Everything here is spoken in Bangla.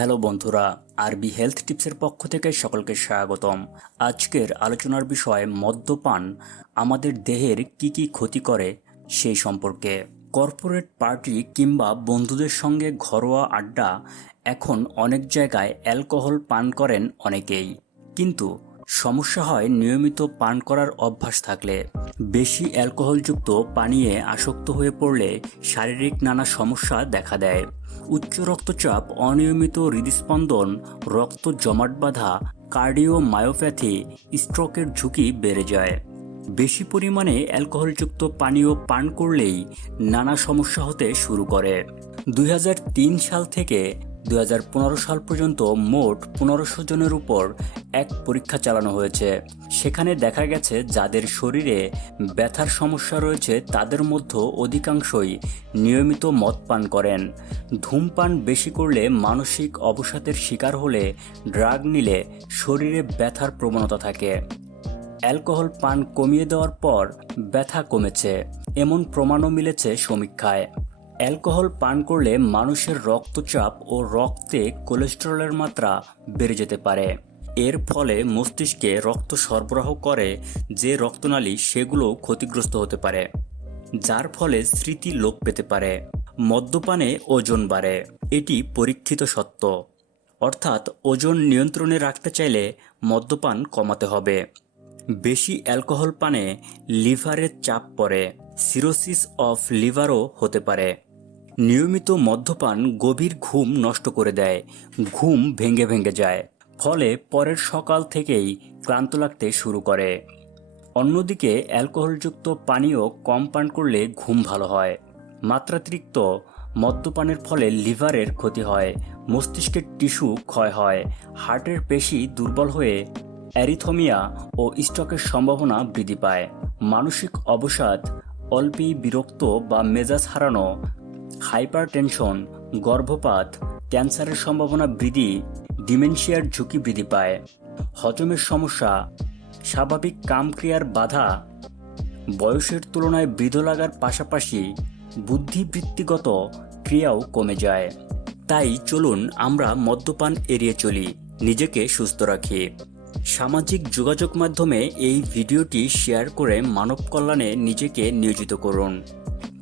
হ্যালো বন্ধুরা, আরবি হেলথ টিপসের পক্ষ থেকে সকলকে স্বাগতম। আজকের আলোচনার বিষয় মদ্যপান, আমাদের দেহের কি কি ক্ষতি করে সেই সম্পর্কে। কর্পোরেট পার্টি কিংবা বন্ধুদের সঙ্গে ঘরোয়া আড্ডা, এখন অনেক জায়গায় অ্যালকোহল পান করেন অনেকেই। কিন্তু সমস্যা হয় নিয়মিত পান করার অভ্যাস থাকলে। বেশি অ্যালকোহলযুক্ত পানীয়ে আসক্ত হয়ে পড়লে শারীরিক নানা সমস্যা দেখা দেয়। উচ্চ রক্তচাপ, অনিয়মিত হৃদস্পন্দন, রক্ত জমাট বাঁধা কার্ডিও মায়োপ্যাথি স্ট্রোকের ঝুঁকি বেড়ে যায়। বেশি পরিমাণে অ্যালকোহলযুক্ত পানীয় পান করলেই নানা সমস্যা হতে শুরু করে। দুই হাজার তিন সাল থেকে দু হাজার পনেরো সাল পর্যন্ত মোট পনেরোশো জনের উপর এক পরীক্ষা চালানো হয়েছে। সেখানে দেখা গেছে, যাদের শরীরে ব্যথার সমস্যা রয়েছে, তাদের মধ্যে অধিকাংশই নিয়মিত মদ পান করেন। ধূমপান বেশি করলে মানসিক অবসাদের শিকার হলে ড্রাগ নিলে শরীরে ব্যথার প্রবণতা থাকে। অ্যালকোহল পান কমিয়ে দেওয়ার পর ব্যথা কমেছে। এমন প্রমাণও মিলেছে সমীক্ষায়। অ্যালকোহল পান করলে মানুষের রক্তচাপ ও রক্তে কোলেস্টেরলের মাত্রা বেড়ে যেতে পারে। এর ফলে মস্তিষ্কে রক্ত সরবরাহ করে যে রক্তনালী, সেগুলো ক্ষতিগ্রস্ত হতে পারে, যার ফলে স্মৃতি লোপ পেতে পারে। মদ্যপানে ওজন বাড়ে, এটি পরীক্ষিত সত্য। অর্থাৎ ওজন নিয়ন্ত্রণে রাখতে চাইলে মদ্যপান কমাতে হবে। বেশি অ্যালকোহল পানে লিভারের চাপ পড়ে, সিরোসিস অফ লিভারও হতে পারে। নিয়মিত মদ্যপান গভীর ঘুম নষ্ট করে দেয়। ঘুম ভেঙে ভেঙে যায়। ফলে পরের সকাল থেকেই ক্লান্ত লাগতে শুরু করে। অন্যদিকে অ্যালকোহলযুক্ত পানীয় কম পান করলে ঘুম ভালো হয়। মাত্রাতিরিক্ত মদ্যপানের ফলে লিভারের ক্ষতি হয়, মস্তিষ্কের টিস্যু ক্ষয় হয়, হার্টের পেশি দুর্বল হয়ে অ্যারিথমিয়া ও স্ট্রোকের সম্ভাবনা বৃদ্ধি পায়। মানসিক অবসাদ অল্পেই বিরক্ত বা মেজাজ হারানো হাইপার টেনশন গর্ভপাত, ক্যান্সারের সম্ভাবনা বৃদ্ধি, ডিমেনশিয়ার ঝুঁকি বৃদ্ধি পায়, হজমের সমস্যা, স্বাভাবিক কামক্রিয়ার বাধা, বয়সের তুলনায় বৃদ্ধ লাগার পাশাপাশি বুদ্ধিবৃত্তিগত ক্রিয়াও কমে যায়। তাই চলুন আমরা মদ্যপান এড়িয়ে চলি, নিজেকে সুস্থ রাখি। সামাজিক যোগাযোগ মাধ্যমে এই ভিডিওটি শেয়ার করে মানব কল্যাণে নিজেকে নিয়োজিত করুন।